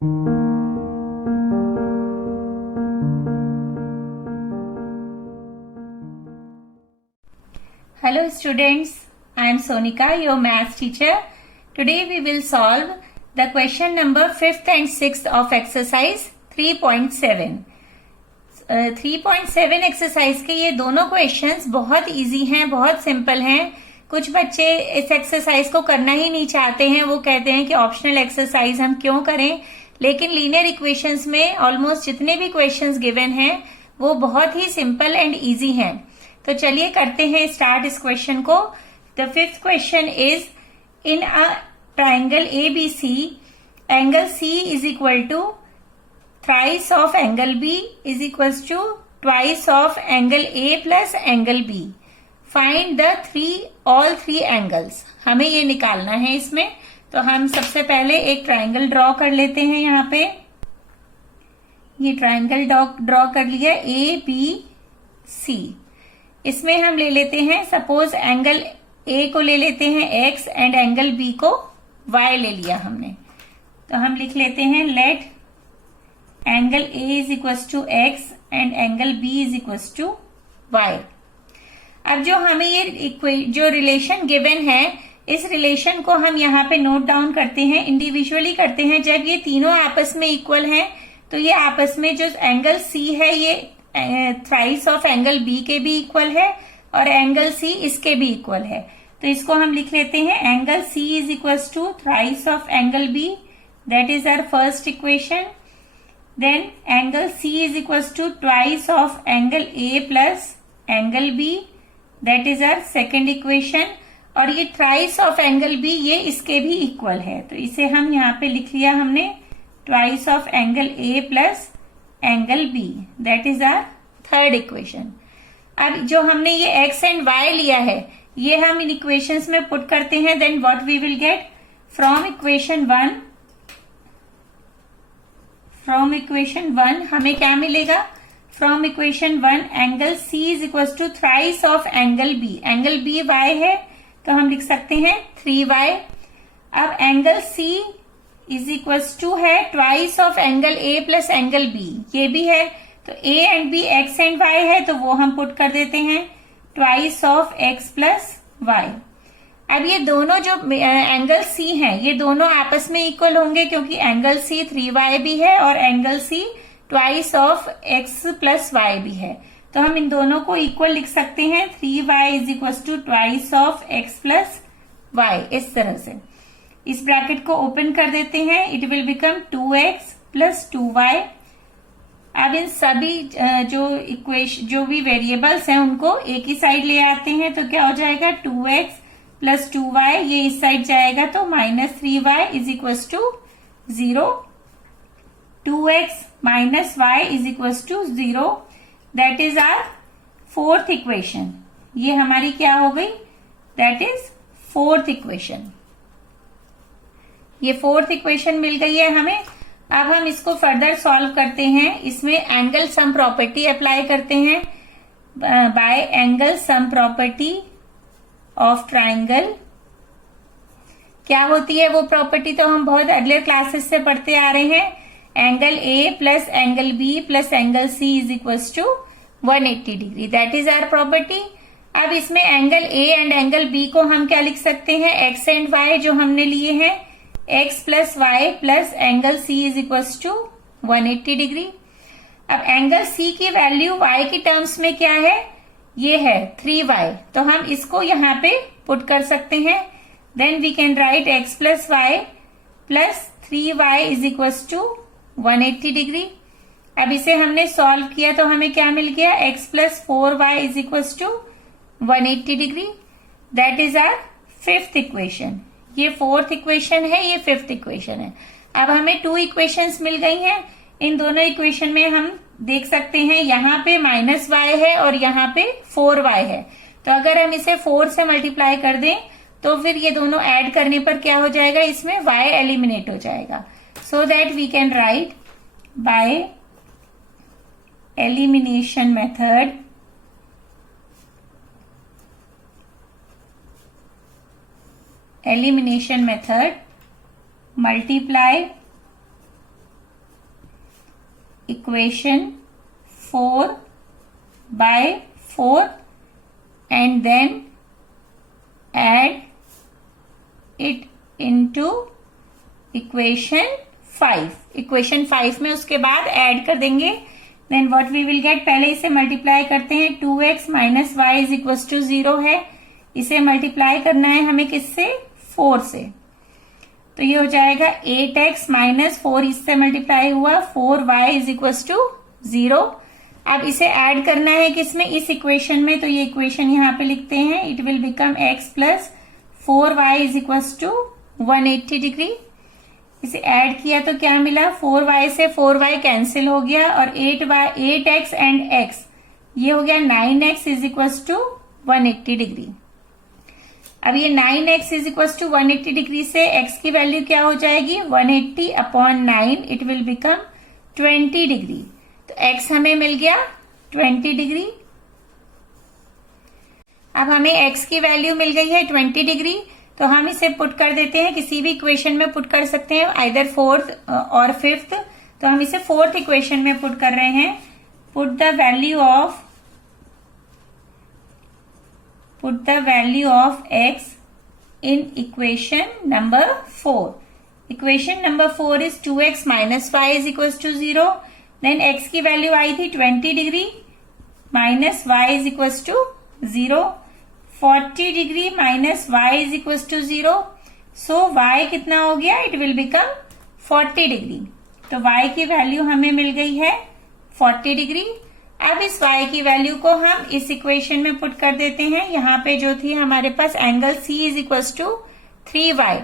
Hello students, I am Sonika, your maths teacher. Today we will solve the question number 5th and 6th of exercise 3.7. 3.7 exercise के ये दोनों questions बहुत easy हैं, बहुत simple हैं. कुछ बच्चे इस एक्सरसाइज को करना ही नहीं चाहते हैं. वो कहते हैं कि ऑप्शनल एक्सरसाइज हम क्यों करें. लेकिन लीनियर इक्वेशंस में ऑलमोस्ट जितने भी क्वेश्चंस गिवन हैं वो बहुत ही सिंपल एंड इजी हैं. तो चलिए करते हैं स्टार्ट इस क्वेश्चन को. The fifth question is in a triangle ABC, angle C is equal to thrice of angle B is equal to twice of angle A plus angle B. Find the all three angles. हमें ये निकालना है इसमें. तो हम सबसे पहले एक ट्राइंगल ड्रॉ कर लेते हैं. यहाँ पे ये ट्राइंगल ड्रॉ कर लिया ABC. इसमें हम ले लेते हैं, सपोज एंगल A को ले लेते हैं X एंड एंगल B को Y ले लिया हमने. तो हम लिख लेते हैं let angle A is equal to X and angle B is equal to Y. अब जो हमें ये जो रिलेशन गिवन है, इस रिलेशन को हम यहाँ पे नोट डाउन करते हैं, इंडिविजुअली करते हैं. जब ये तीनों आपस में इक्वल हैं तो ये आपस में जो एंगल C है ये थ्राइस ऑफ एंगल B के भी इक्वल है और एंगल C इसके भी इक्वल है. तो इसको हम लिख लेते हैं angle C is equal to thrice of angle B. That is our first equation. Then angle C is equal to twice of angle A plus angle B. That is our second equation. और ये ट्राइस of angle B ये इसके भी equal है. तो इसे हम यहाँ पे लिख लिया हमने twice of angle A plus angle B. That is our third equation. अब जो हमने ये x एंड y लिया है ये हम इन इक्वेशंस में पुट करते हैं. Then what we will get from equation one हमें क्या मिलेगा. From equation 1 angle C is equal to thrice of angle B. Angle B y है तो हम लिख सकते हैं 3y. अब angle C is equal to है twice of angle A plus angle B. ये भी है तो A and B x and y है तो वो हम पुट कर देते हैं twice of x plus y. अब ये दोनों जो एंगल C हैं ये दोनों आपस में इक्वल होंगे क्योंकि एंगल C 3y भी है और angle C twice of x plus y भी है. तो हम इन दोनों को इक्वल लिख सकते हैं 3y is equal to twice of x plus y. इस तरह से इस ब्रैकेट को ओपन कर देते हैं. It will become 2x plus 2y. अब इन सभी जो भी वेरिएबल्स हैं उनको एक ही साइड ले आते हैं तो क्या हो जाएगा 2x प्लस 2y. ये इस साइड जाएगा तो minus 3y is equal to 0. 2x minus y is equal to 0. That is our fourth equation. ये हमारी क्या हो गई. That is fourth equation. ये फोर्थ इक्वेशन मिल गई है हमें. अब हम इसको फर्दर सॉल्व करते हैं. इसमें एंगल सम प्रॉपर्टी अप्लाई करते हैं. Bye angle sum property of triangle. क्या होती है वो प्रॉपर्टी तो हम बहुत अर्लियर क्लासेस से पढ़ते आ रहे हैं. Angle A plus angle B plus angle C is equal to 180 degree. That is our property. अब इसमें angle A and angle B को हम क्या लिख सकते हैं x एंड y जो हमने लिए हैं x plus y plus angle C is equal to 180 degree. अब एंगल C की वैल्यू y की टर्म्स में क्या है, ये है 3y. तो हम इसको यहाँ पे पुट कर सकते हैं. Then we can write x plus y plus 3y is equal to 180 degree. अब इसे हमने सॉल्व किया तो हमें क्या मिल गया x plus 4y is equal to 180 degree. That is our fifth equation. ये फोर्थ इक्वेशन है, ये फिफ्थ इक्वेशन है. अब हमें 2 इक्वेशंस मिल गई हैं. इन दोनों इक्वेशन में हम देख सकते हैं यहाँ पे माइनस y है और यहाँ पे 4y है. तो अगर हम इसे 4 से मल्टीप्लाई कर दें तो फिर ये दोनों ऐड करने पर क्या हो जाएगा, इसमें y एलिमिनेट हो जाएगा. So that we can write by elimination method multiply equation 4/4 and then add it into equation 5. Equation 5 में उसके बाद ऐड कर देंगे. Then what we will get, पहले इसे मल्टीप्लाई करते हैं. 2x minus y is equal to 0 है. इसे मल्टीप्लाई करना है हमें किससे, 4 से. तो ये हो जाएगा 8x माइनस 4 इससे मल्टीप्लाई हुआ 4y इज इक्वल टू 0. अब इसे ऐड करना है किसमें, इस इक्वेशन में. तो ये इक्वेशन यहाँ पे लिखते हैं. It will become x plus 4y is equal to 180 degree. इसे ऐड किया तो क्या मिला, 4y से 4y कैंसिल हो गया और 8x एंड x ये हो गया 9x is equal to 180 degree. अब ये 9x is equal to 180 degree से x की वैल्यू क्या हो जाएगी, 180 upon 9 it will become 20 degree. तो x हमें मिल गया 20 डिग्री. अब हमें x की वैल्यू मिल गई है 20 डिग्री. तो हम इसे पुट कर देते हैं, किसी भी इक्वेशन में पुट कर सकते हैं, आइदर 4th और 5th. तो हम इसे 4th इक्वेशन में पुट कर रहे हैं. Put the value of x in equation number 4. Equation number 4 is 2x minus y is equal to 0. Then x की वैल्यू आई थी 20 degree minus y is equal to 0. 40 degree minus y is equal to 0. So y कितना हो गया, it will become 40 degree. तो y की value हमें मिल गई है 40 डिग्री. अब इस y की वैल्यू को हम इस इक्वेशन में पुट कर देते हैं. यहाँ पे जो थी हमारे पास angle c is equal to 3y.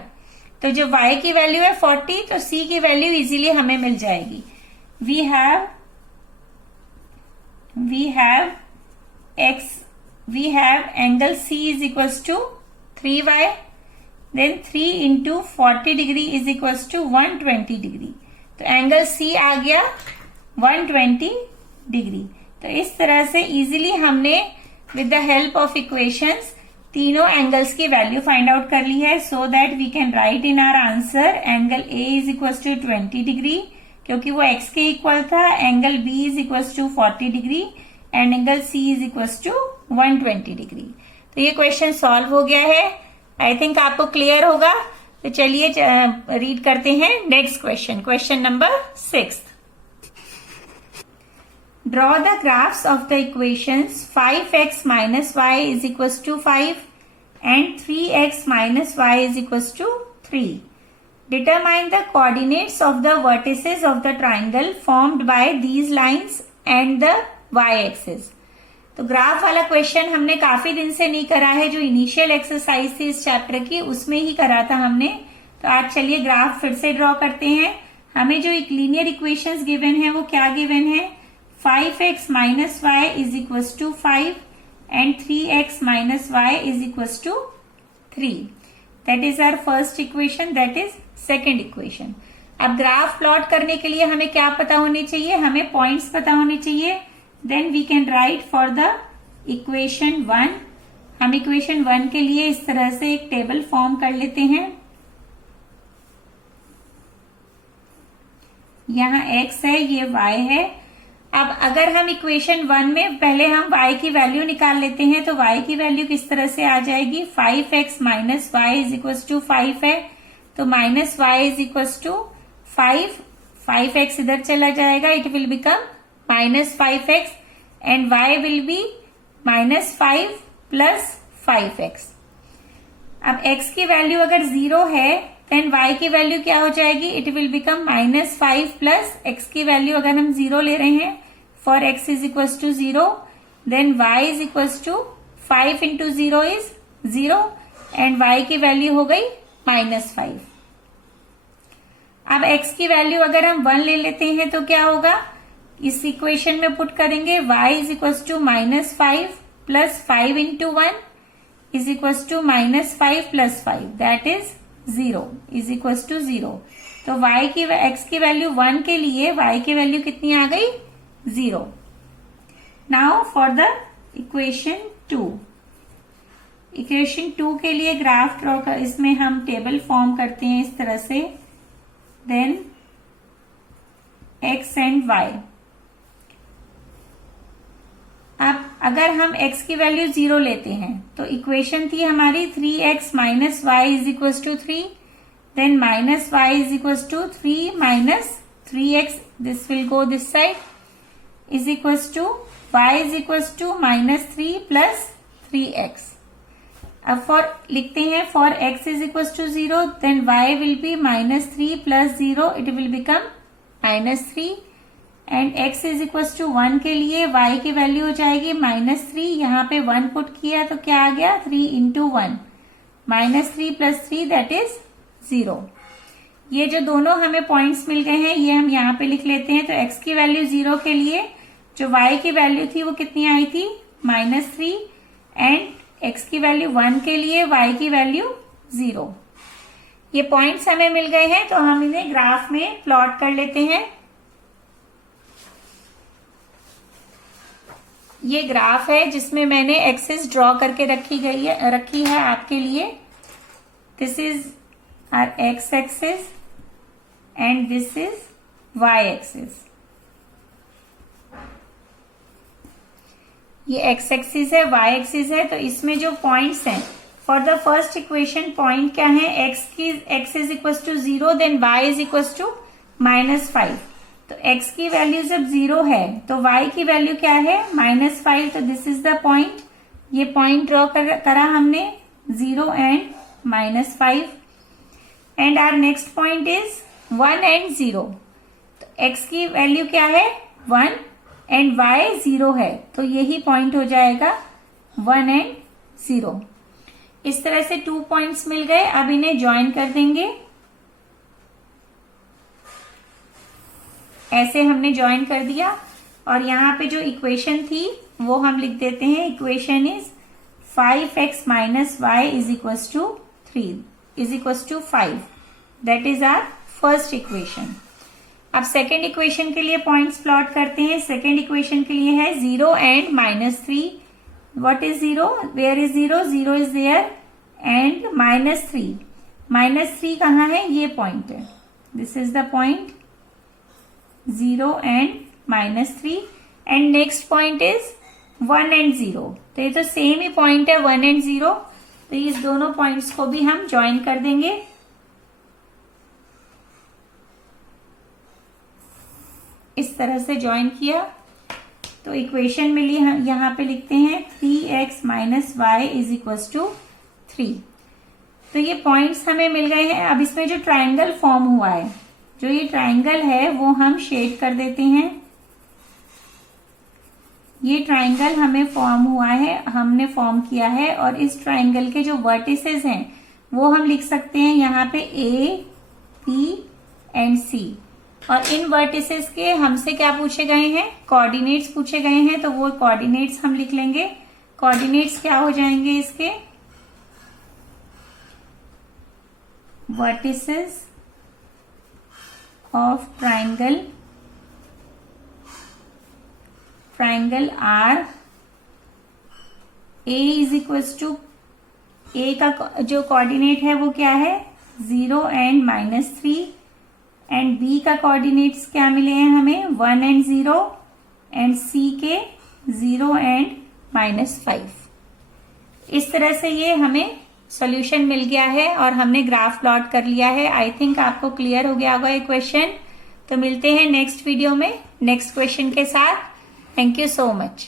तो जो y की वैल्यू है 40, तो c की वैल्यू इजीली हमें मिल जाएगी. We have angle C is equals to 3y. Then 3 into 40 degree is equals to 120 degree. तो एंगल C आ गया 120 डिग्री. तो इस तरह से इजीली हमने with the help of equations तीनों एंगल्स की वैल्यू फाइंड आउट कर ली है. So that we can write in our answer angle A is equal to 20 degree क्योंकि वो x के इक्वल था. Angle B is equal to 40 degree and angle C is equal to 120 degree. तो ये क्वेश्चन सॉल्व हो गया है. आई थिंक आपको क्लियर होगा. तो चलिए रीड करते हैं next question. Question number 6. Draw the graphs of the equations 5x minus y is equal to 5 and 3x minus y is equal to 3. Determine the coordinates of the vertices of the triangle formed by these lines and the y axis. तो graph वाला question हमने काफी दिन से नहीं करा है. जो इनिशियल एक्सरसाइज थी इस चैप्टर की उसमें ही करा था हमने. तो आज चलिए ग्राफ फिर से ड्रॉ करते हैं. हमें जो एक लीनियर इक्वेशंस गिवन है वो क्या गिवन है, 5x minus y is equal to 5 and 3x minus y is equal to 3. That is our first equation. That is second equation. अब ग्राफ प्लॉट करने के लिए हमें क्या पता होने चाहिए, हमें पॉइंट्स पता होने चाहिए. Then we can write for the equation 1. हम इक्वेशन 1 के लिए इस तरह से एक टेबल फॉर्म कर लेते हैं. यहाँ x है, ये y है. अब अगर हम इक्वेशन 1 में पहले हम y की वैल्यू निकाल लेते हैं तो y की वैल्यू किस तरह से आ जाएगी, 5x minus y is equal to 5 है. तो minus y is equal to 5x इधर चला जाएगा. It will become minus 5x and y will be minus 5 plus 5x. अब x की वैल्यू अगर 0 है देन y की वैल्यू क्या हो जाएगी, it will become minus 5 plus x की वैल्यू अगर हम 0 ले रहे हैं for x is equal to 0 then y is equal to 5 into 0 is 0 and y की वैल्यू हो गई माइनस 5. अब x की वैल्यू अगर हम 1 ले लेते हैं तो क्या होगा, इस इक्वेशन में पुट करेंगे y is equal to minus 5 plus 5 into 1 is equal to minus 5 plus 5 that is 0 is equal to 0. तो x की वैल्यू 1 के लिए y की वैल्यू कितनी आ गई, 0. Now for the equation 2. Equation 2 के लिए ग्राफ ड्रॉ कर, इसमें हम टेबल फॉर्म करते हैं इस तरह से. Then x and y. अगर हम x की वैल्यू 0 लेते हैं तो इक्वेशन थी हमारी 3x minus y is equal to 3, then minus y is equal to 3 minus 3x, this will go this side, is equal to y is equal to minus 3 plus 3x. अब for लिखते हैं for x is equal to 0, then y will be minus 3 plus 0, it will become minus 3. And x is equal to 1 के लिए y की value हो जाएगी minus 3. यहाँ पे 1 पुट किया तो क्या आ गया 3 into 1, minus 3 plus 3 that is 0. ये जो दोनों हमें पॉइंट्स मिल गए हैं ये हम यहाँ पे लिख लेते हैं. तो x की वैल्यू 0 के लिए जो y की वैल्यू थी वो कितनी आई थी माइनस 3, एंड x की वैल्यू 1 के लिए y की वैल्यू 0. ये पॉइंट्स हमें मिल गए हैं तो हम इन्हें ग्राफ में प्लॉट कर लेते हैं. ये ग्राफ है जिसमें मैंने एक्सिस ड्रॉ करके रखी है आपके लिए. This is our x axis and this is y axis. ये एक्स एक्सिस है, वाई एक्सिस है. तो इसमें जो पॉइंट्स हैं for the first equation point क्या है, x is equal to 0, then y is equal to minus 5. तो x की वैल्यू जब 0 है तो y की वैल्यू क्या है माइनस 5. तो दिस इज द पॉइंट, ये पॉइंट ड्रॉ करा हमने 0 and minus 5. And our next point is 1 and 0. तो x की वैल्यू क्या है 1 एंड y 0 है, तो यही पॉइंट हो जाएगा 1 एंड 0. इस तरह से 2 पॉइंट्स मिल गए. अब इन्हें ज्वाइन कर देंगे. ऐसे हमने ज्वाइन कर दिया और यहाँ पे जो इक्वेशन थी वो हम लिख देते हैं. Equation is 5x minus y is equal to 3 is equal to 5. That is our first equation. अब सेकेंड इक्वेशन के लिए पॉइंट्स प्लॉट करते हैं. सेकेंड इक्वेशन के लिए है 0 and minus 3. What is 0, where is 0, 0 is there, and minus 3. Minus 3 कहाँ है, ये पॉइंट है. This is the point 0 and minus 3. And next point is 1 and 0. तो ये तो सेम ही पॉइंट है 1 एंड 0. तो इस दोनों पॉइंट्स को भी हम ज्वाइन कर देंगे. इस तरह से ज्वाइन किया तो इक्वेशन मिली. यहाँ पे लिखते हैं 3x minus y is equal to 3. तो ये पॉइंट्स हमें मिल गए हैं. अब इसमें जो ट्राइंगल फॉर्म हुआ है, जो ये ट्राइंगल है वो हम शेड कर देते हैं. ये ट्राइंगल हमें फॉर्म हुआ है, हमने फॉर्म किया है. और इस ट्राइंगल के जो वर्टिसेस हैं वो हम लिख सकते हैं यहाँ पे A, P एंड C. और इन वर्टिसेस के हमसे क्या पूछे गए हैं, कोऑर्डिनेट्स पूछे गए हैं. तो वो कोऑर्डिनेट्स हम लिख लेंगे. कोऑर्डिनेट्स क्या हो जाएंगे इसके, vertices of triangle R. A is equals to A का जो कोऑर्डिनेट है वो क्या है 0 एंड माइनस 3. एंड B का कोऑर्डिनेट्स क्या मिले हैं हमें 1 एंड 0. एंड C के 0 एंड माइनस 5. इस तरह से ये हमें सॉल्यूशन मिल गया है और हमने ग्राफ प्लॉट कर लिया है. आई थिंक आपको क्लियर हो गया होगा ये क्वेश्चन. तो मिलते हैं नेक्स्ट वीडियो में नेक्स्ट क्वेश्चन के साथ. Thank you so much.